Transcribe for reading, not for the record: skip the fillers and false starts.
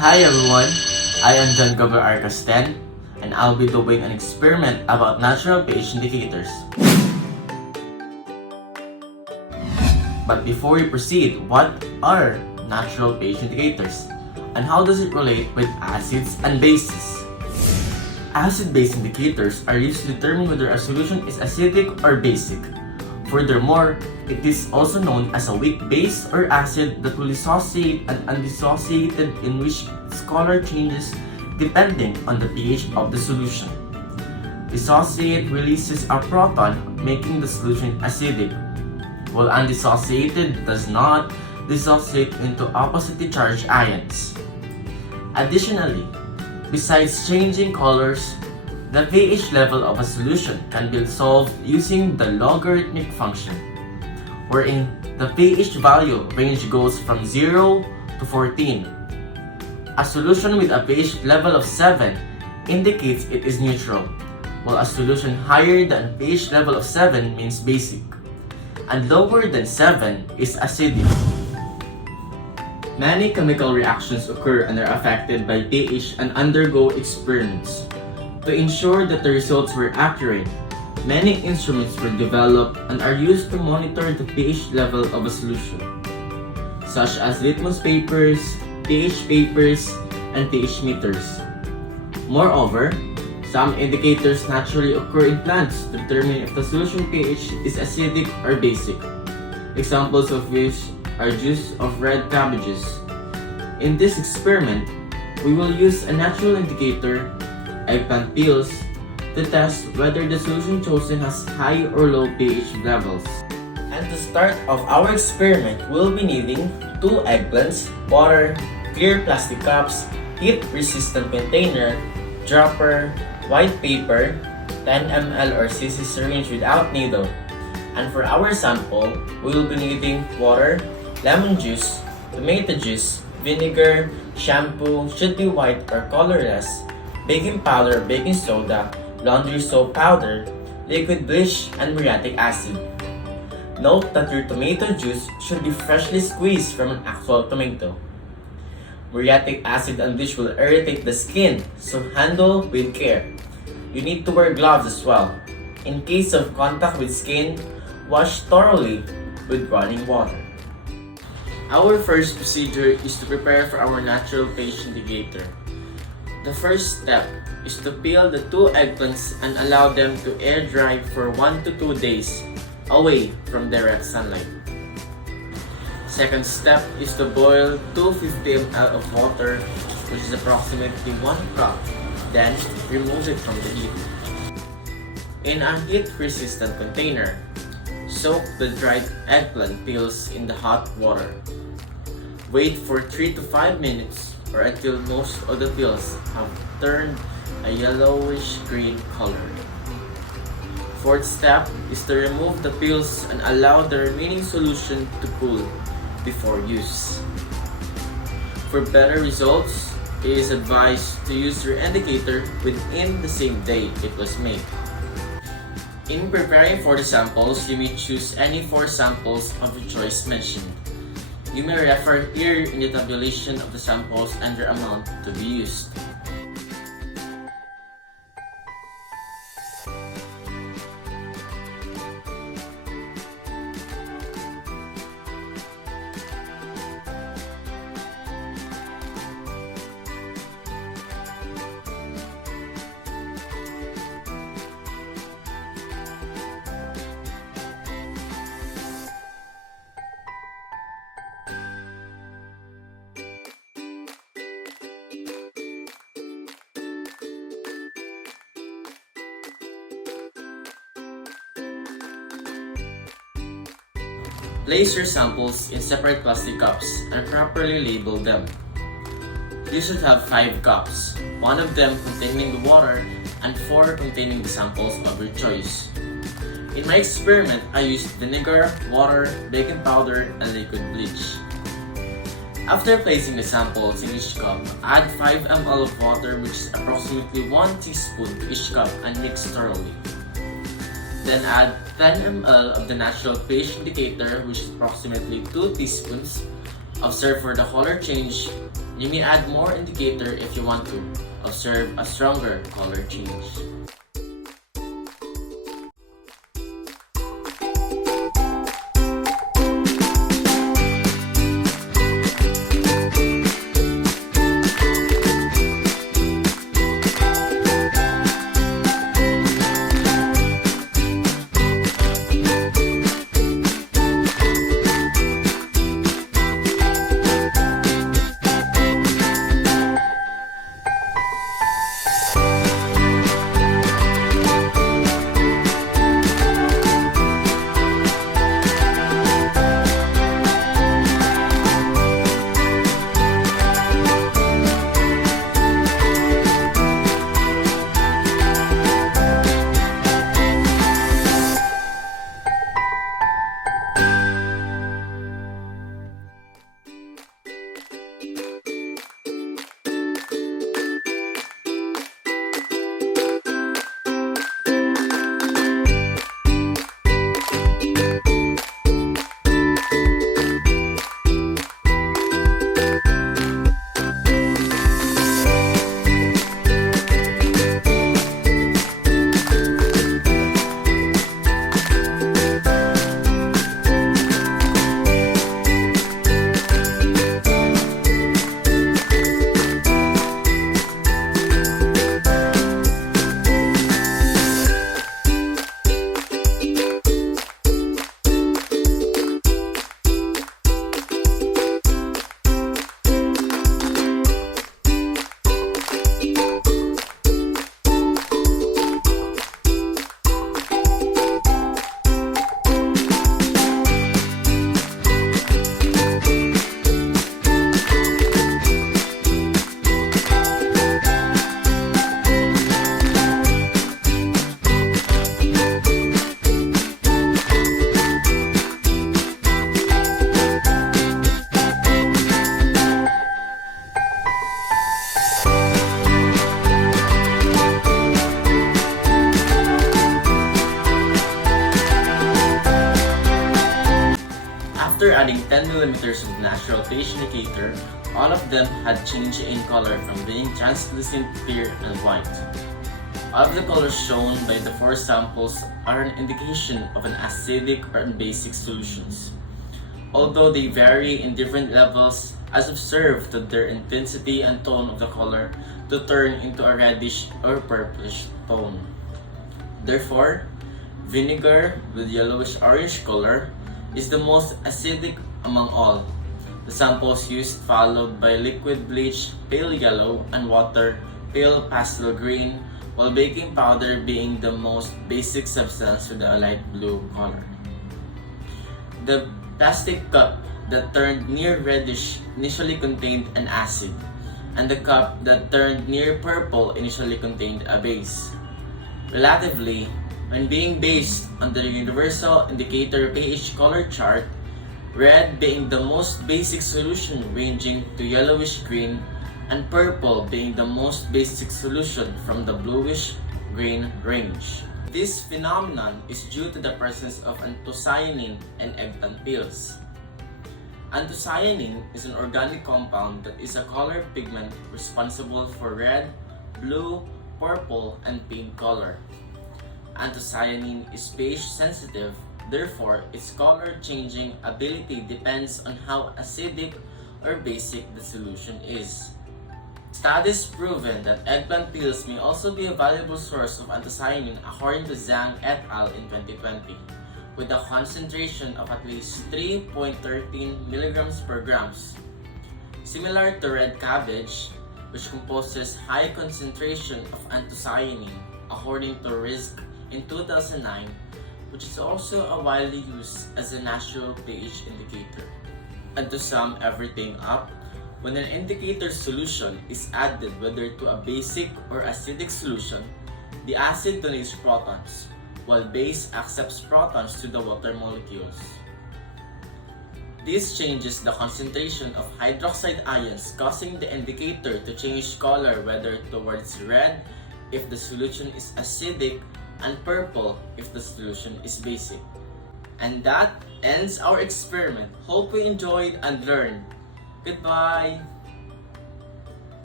Hi everyone, I am John Gabriel Arcasten, and I'll be doing an experiment about natural pH indicators. But before we proceed, what are natural pH indicators? And how does it relate with acids and bases? Acid-base indicators are used to determine whether a solution is acidic or basic. Furthermore, it is also known as a weak base or acid that will dissociate and undissociated, in which its color changes depending on the pH of the solution. Dissociate releases a proton, making the solution acidic, while undissociated does not dissociate into oppositely charged ions. Additionally, besides changing colors, the pH level of a solution can be solved using the logarithmic function, wherein the pH value range goes from 0 to 14. A solution with a pH level of 7 indicates it is neutral, while a solution higher than pH level of 7 means basic, and lower than 7 is acidic. Many chemical reactions occur and are affected by pH and undergo experiments. To ensure that the results were accurate, many instruments were developed and are used to monitor the pH level of a solution, such as litmus papers, pH papers, and pH meters. Moreover, some indicators naturally occur in plants to determine if the solution pH is acidic or basic, examples of which are juice of red cabbages. In this experiment, we will use a natural indicator, eggplant peels, to test whether the solution chosen has high or low pH levels. And to start off our experiment, we'll be needing 2 eggplants, water, clear plastic cups, heat-resistant container, dropper, white paper, 10 ml or cc syringe without needle. And for our sample, we will be needing water, lemon juice, tomato juice, vinegar, shampoo, should be white or colorless, baking powder, baking soda, laundry soap powder, liquid bleach, and muriatic acid. Note that your tomato juice should be freshly squeezed from an actual tomato. Muriatic acid and bleach will irritate the skin, so handle with care. You need to wear gloves as well. In case of contact with skin, wash thoroughly with running water. Our first procedure is to prepare for our natural pH indicator. The first step is to peel the 2 eggplants and allow them to air dry for 1 to 2 days away from direct sunlight. Second step is to boil 250 ml of water, which is approximately 1 cup, then remove it from the heat. In a heat-resistant container, soak the dried eggplant peels in the hot water. Wait for 3 to 5 minutes or until most of the peels have turned a yellowish green color. Fourth step is to remove the peels and allow the remaining solution to cool before use. For better results, it is advised to use your indicator within the same day it was made. In preparing for the samples, you may choose any 4 samples of your choice mentioned. You may refer here in the tabulation of the samples and their amount to be used. Place your samples in separate plastic cups and properly label them. You should have 5 cups, 1 of them containing the water and 4 containing the samples of your choice. In my experiment, I used vinegar, water, baking powder, and liquid bleach. After placing the samples in each cup, add 5 ml of water, which is approximately 1 teaspoon to each cup, and mix thoroughly. Then add 10 ml of the natural pH indicator, which is approximately 2 teaspoons. Observe for the color change You may add more indicator if you want to observe a stronger color change. After adding 10mm of natural pH indicator, all of them had changed in color from being translucent, clear, and white. All of the colors shown by the 4 samples are an indication of an acidic or basic solutions. Although they vary in different levels as observed to their intensity and tone of the color to turn into a reddish or purplish tone. Therefore, vinegar with yellowish-orange color is the most acidic among all. The samples used followed by liquid bleach, pale yellow, and water, pale pastel green, while baking powder being the most basic substance with a light blue color. The plastic cup that turned near reddish initially contained an acid, and the cup that turned near purple initially contained a base. Relatively, when being based on the universal indicator pH color chart, red being the most basic solution ranging to yellowish green, and purple being the most basic solution from the bluish green range. This phenomenon is due to the presence of anthocyanin in eggplant peels. Anthocyanin is an organic compound that is a color pigment responsible for red, blue, purple, and pink color. Anthocyanin is pH sensitive, therefore its color changing ability depends on how acidic or basic the solution is. Studies proven that eggplant peels may also be a valuable source of anthocyanin according to Zhang et al. In 2020, with a concentration of at least 3.13 mg per grams. Similar to red cabbage, which composes high concentration of anthocyanin, according to RISC in 2009, which is also a widely used as a natural pH indicator. And to sum everything up, when an indicator solution is added whether to a basic or acidic solution, the acid donates protons, while base accepts protons to the water molecules. This changes the concentration of hydroxide ions, causing the indicator to change color whether towards red if the solution is acidic and purple if the solution is basic. And that ends our experiment. Hope you enjoyed and learned. Goodbye!